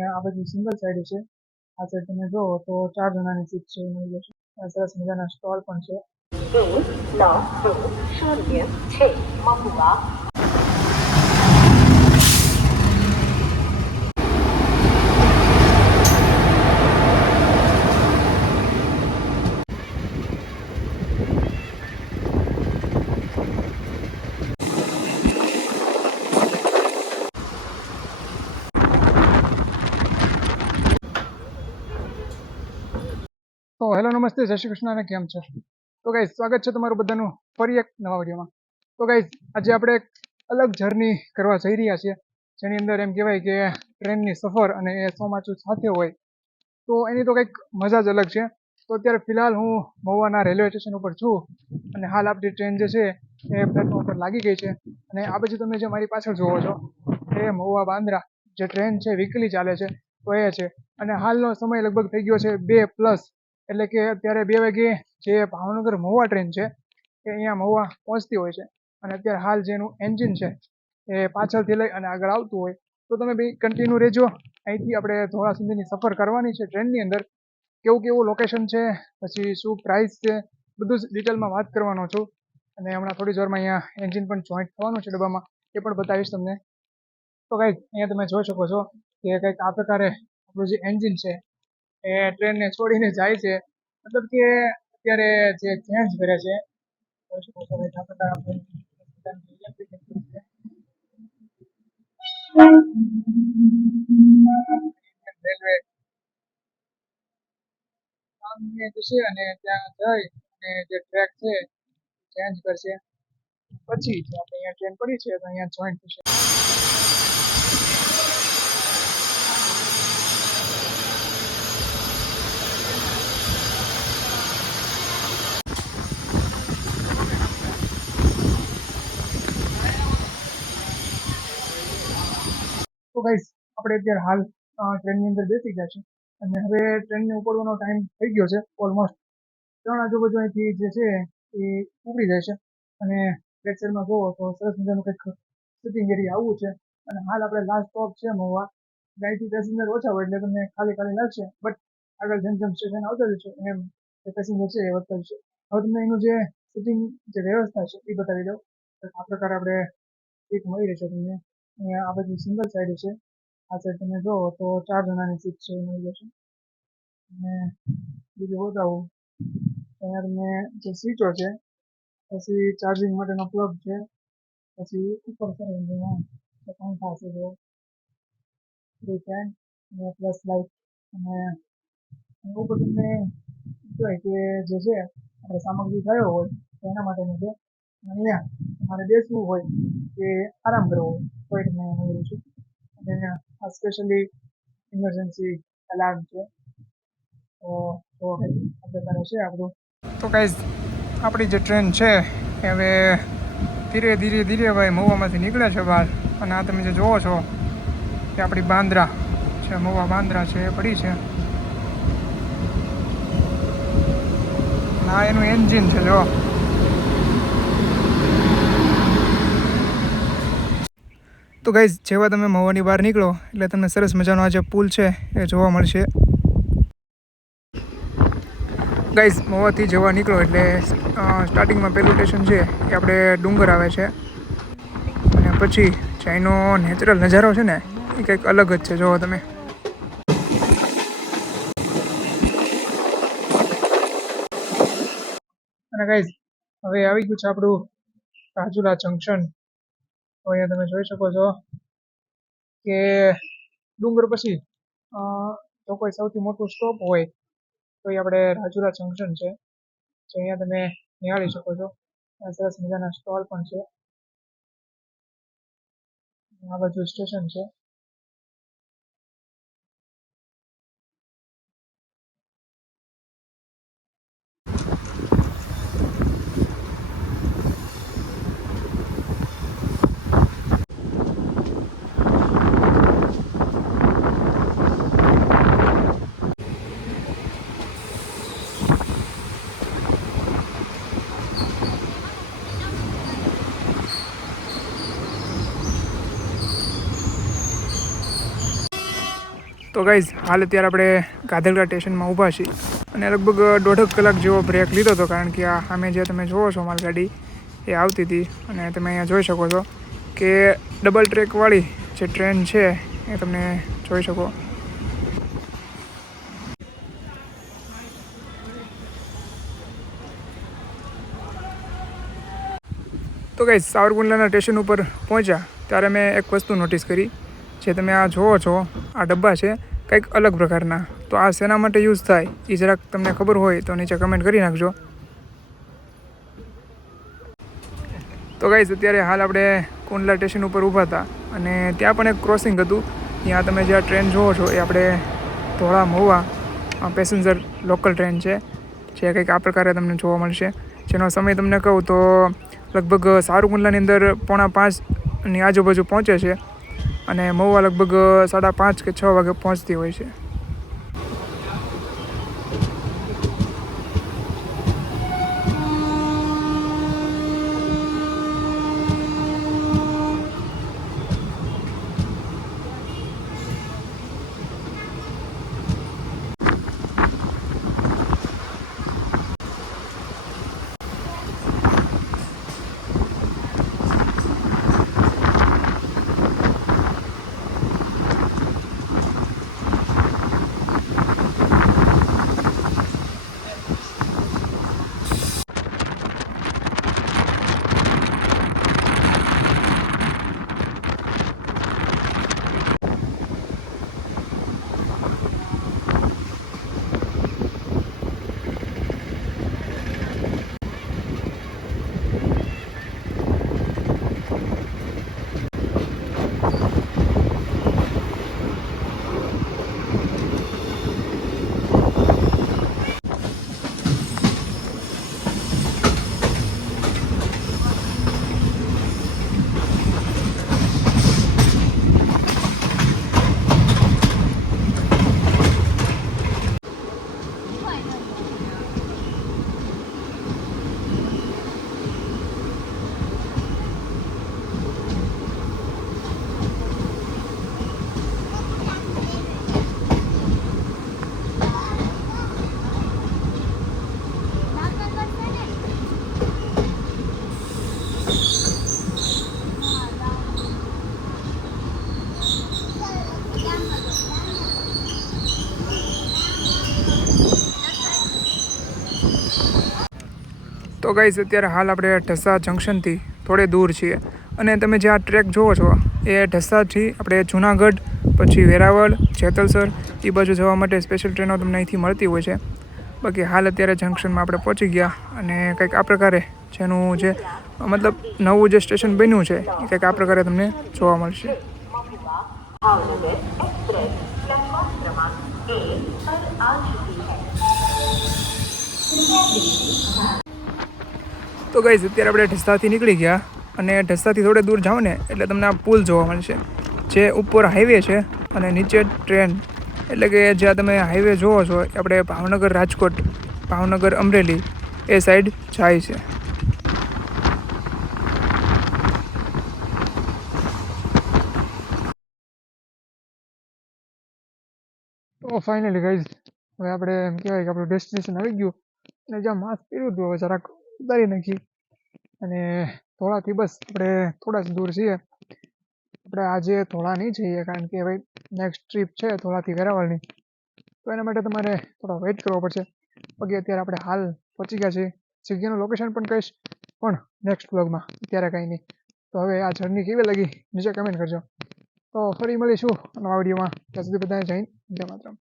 અને આ બધી સિંગલ સાઈડ છે, આ સાઈડ તમે જોવો તો ચાર જણાની સીટ છે મળી જશે સરસ મજાના સ્ટોલ પણ છે. બે નવ શૂન્ય છે મહુવા નમસ્તે જય શ્રી કૃષ્ણ અને કેમ છો? તો ગાઈઝ સ્વાગત છે તમારું બધાનું ફરી એક નવા વિડીયોમાં. તો ગાઈઝ આજે આપણે એક અલગ જર્ની કરવા જઈ રહ્યા છીએ, જેની અંદર એમ કહેવાય કે ટ્રેનની સફર અને એ સોમાચું સાથે હોય. તો એની તો કંઈક મજા જ અલગ છે. તો અત્યારે ફિલહાલ હું મહુવાના રેલવે સ્ટેશન ઉપર છું અને હાલ આપણી ટ્રેન જે છે, એ પ્લેટફોર્મ પર લાગી ગઈ છે. અને આ બાજુ તમે જે મારી પાછળ જોવો છો, એ મહુવા બાંદ્રા જે ટ્રેન છે વીકલી ચાલે છે, તો એ છે. અને હાલનો સમય લગભગ થઈ ગયો છે બે પ્લસ એટલે કે અત્યારે બે વાગે જે ભાવનગર મહુવા ટ્રેન છે, એ અહીંયા મહુવા પહોંચતી હોય છે. અને અત્યારે હાલ જેનું એન્જિન છે, એ પાછળથી લઈ અને આગળ આવતું હોય. તો તમે બી કન્ટિન્યુ રહેજો. અહીંથી આપણે ધોળા સુધીની સફર કરવાની છે ટ્રેનની અંદર. કેવું કેવું લોકેશન છે, પછી શું પ્રાઇસ છે, બધું જ ડિટેલમાં વાત કરવાનો છું. અને હમણાં થોડી જ વારમાં અહીંયા એન્જિન પણ જોઈન્ટ થવાનું છે ડબ્બામાં. એ પણ બતાવીશ તમને. તો કંઈક અહીંયા તમે જોઈ શકો છો કે કંઈક આ પ્રકારે આપણું જે એન્જિન છે એ ટ્રેનને છોડીને જાય છે. મતલબ કે અત્યારે જે ચેન્જ કરે છે. રેલવે સામે જશે અને ત્યાં જઈ અને જે ટ્રેક છે ચેન્જ કરશે. પછી આપણે અહીંયા ટ્રેન પડી છે, તો અહીંયા જોઈન્ટ થશે. તો ગાઈસ આપણે અત્યારે હાલ ટ્રેનની અંદર બેસી ગયા છે અને હવે ટ્રેનને ઉપડવાનો ટાઈમ થઈ ગયો છે ઓલમોસ્ટ ત્રણ આજુબાજુ અહીંથી જે છે, એ ઉપડી જાય છે. અને સાઈડમાં જોવો તો સરસ મજાનું કંઈક સિટિંગ એરિયા આવું છે. અને હાલ આપણે લાસ્ટ સ્ટોપ છે મહુવા ગાયથી પેસેન્જર ઓછા હોય એટલે તમને ખાલી ખાલી લાગશે. બટ આગળ જેમ જેમ સ્ટેશન આવતા જશે, એમ પેસેન્જર છે, એ વધતા જશે. હવે તમને એનું જે સિટિંગ જે વ્યવસ્થા છે, એ બતાવી દઉં. આ પ્રકારે આપણે એક મળી રહેશે તમને. અહીંયા આ બધી સિંગલ સાઈડ છે. આ સાઈડ તમે જોવો તો ચાર જણાની સીટ છે મળી જશે અને બીજું બતાવું. અહીંયા તમને જે સ્વિચો છે, પછી ચાર્જિંગ માટેનો પ્લગ છે, પછી ઉપર સરસ પંખા છે જો. ફ્રી ફેન અને પ્લસ લાઇટ અને ઉપર તમને કહેવાય કે જે છે આપણે સામગ્રી થયો હોય તો એના માટેનું છે. અહીંયા તમારે બેસવું હોય કે આરામ કરવો હોય. તો એ તમને મળી રહેશે અને આ સ્પેશિયલી ઇમરજન્સી એલાર્મ છે તો તો આ છે આપણું તો ગાઈઝ આપણી જે ટ્રેન છે હવે ધીરે ધીરે ધીરે ભાઈ મહુવામાંથી નીકળે છે બહાર. અને આ તમે જે જોવો છો કે આપણી બાંદ્રા છે, મહુવા બાંદ્રા છે, એ પડી છે. આ એનું એન્જિન છે જો તો ગાઈઝ જેવા તમે મહુવાની બહાર નીકળો, એટલે તમને સરસ મજાનો આ જે પુલ છે, એ જોવા મળશે. ગાઈઝ મહુવાથી જવા નીકળો, એટલે સ્ટાર્ટિંગમાં પહેલું સ્ટેશન છે, એ આપણે ડુંગર આવે છે. અને પછી ચાઈનો નેચરલ નજારો છે ને, એ કંઈક અલગ જ છે, જોવો તમે. અને ગાઈઝ હવે આવી ગયું છે આપણું રાજુલા જંકશન તો અહીંયા તમે જોઈ શકો છો કે ડુંગર પછી જો કોઈ સૌથી મોટું સ્ટોપ હોય, તો એ આપણે રાજુલા જંકશન છે. જે અહીંયા તમે નિહાળી શકો છો. સરસ મજાના સ્ટોલ પણ છે. આ બાજુ સ્ટેશન છે. તો ગાઈઝ હાલ અત્યારે આપણે ગાધલગા સ્ટેશનમાં ઊભા છીએ અને લગભગ દોઢક કલાક જેવો બ્રેક લીધો હતો કારણ કે આ સામે જે તમે જોવો છો માલગાડી એ આવતી હતી અને તમે અહીંયા જોઈ શકો છો કે ડબલ ટ્રેકવાળી જે ટ્રેન છે, એ તમે જોઈ શકો. તો ગાઈઝ સાવરકુંડલાના સ્ટેશન ઉપર પહોંચ્યા, ત્યારે મેં એક વસ્તુ નોટિસ કરી. જે તમે આ જોવો છો આ ડબ્બા છે કંઈક અલગ પ્રકારના. તો આ શેના માટે યુઝ થાય એ જરાક તમને ખબર હોય તો નીચે કમેન્ટ કરી નાખજો. તો ગાઈઝ અત્યારે હાલ આપણે કુંડલા સ્ટેશન ઉપર ઊભા હતા અને ત્યાં પણ એક ક્રોસિંગ હતું. ત્યાં તમે જે ટ્રેન જોવો છો એ આપણે ધોળા મહુવા પેસેન્જર લોકલ ટ્રેન છે, જે કંઈક આ પ્રકારે તમને જોવા મળશે. જેનો સમય તમને કહું તો લગભગ સારુકુંડલાની અંદર પોણા પાંચની આજુબાજુ પહોંચે છે. અને મહુવા લગભગ સાડા પાંચ કે છ વાગે પહોંચતી હોય છે. તો ગાઈસ અત્યારે હાલ આપણે ઢસા જંકશનથી થોડે દૂર છીએ. અને તમે જે આ ટ્રેક જોવો છો, એ ઢસાથી આપણે જુનાગઢ, પછી વેરાવળ, જેતલસર એ બાજુ જવા માટે સ્પેશિયલ ટ્રેનો તમને અહીંથી મળતી હોય છે. બાકી હાલ અત્યારે જંકશનમાં આપણે પહોંચી ગયા અને કંઈક આ પ્રકારે જેનું જે, મતલબ નવું જે સ્ટેશન બન્યું છે, એ કંઈક આ પ્રકારે તમને જોવા મળશે. ભાવનગર એક્સપ્રેસ પ્લેટફોર્મ ક્રમાંક એક પર તો ગાઈઝ અત્યારે આપણે ઢસાથી નીકળી ગયા અને ઢસાથી થોડે દૂર જાઓ ને, એટલે તમને આ પુલ જોવા મળશે. જે ઉપર હાઈવે છે અને નીચે ટ્રેન એટલે કે જ્યાં તમે હાઈવે જોવો છો આપણે ભાવનગર રાજકોટ, ભાવનગર અમરેલી, એ સાઈડ જાય છે. તો ફાઇનલી ગાઈઝ હવે આપણે, એમ કહેવાય કે આપણું ડેસ્ટિનેશન આવી ગયું. અને જ્યાં માસ્ક પહેર્યું હતું, હવે જરાક ઉતારી નાખીએ અને ધોળાથી બસ આપણે થોડા જ દૂર છીએ. આપણે આજે ધોળા નહીં જઈએ, કારણ કે ભાઈ નેક્સ્ટ ટ્રીપ છે ધોળાથી વેરાવળની. તો એના માટે તમારે થોડા વેઇટ કરવો પડશે. બાકી અત્યારે આપણે હાલ પહોંચી ગયા છીએ. જગ્યાનું લોકેશન પણ કહીશ, પણ નેક્સ્ટ બ્લોગમાં અત્યારે કંઈ નહીં. તો હવે આ જર્ની કેવી લાગી, નીચે કમેન્ટ કરજો. તો ફરી મળીશું નવા વિડીયોમાં. ત્યાં સુધી બધાને જઈને જય માતરમ.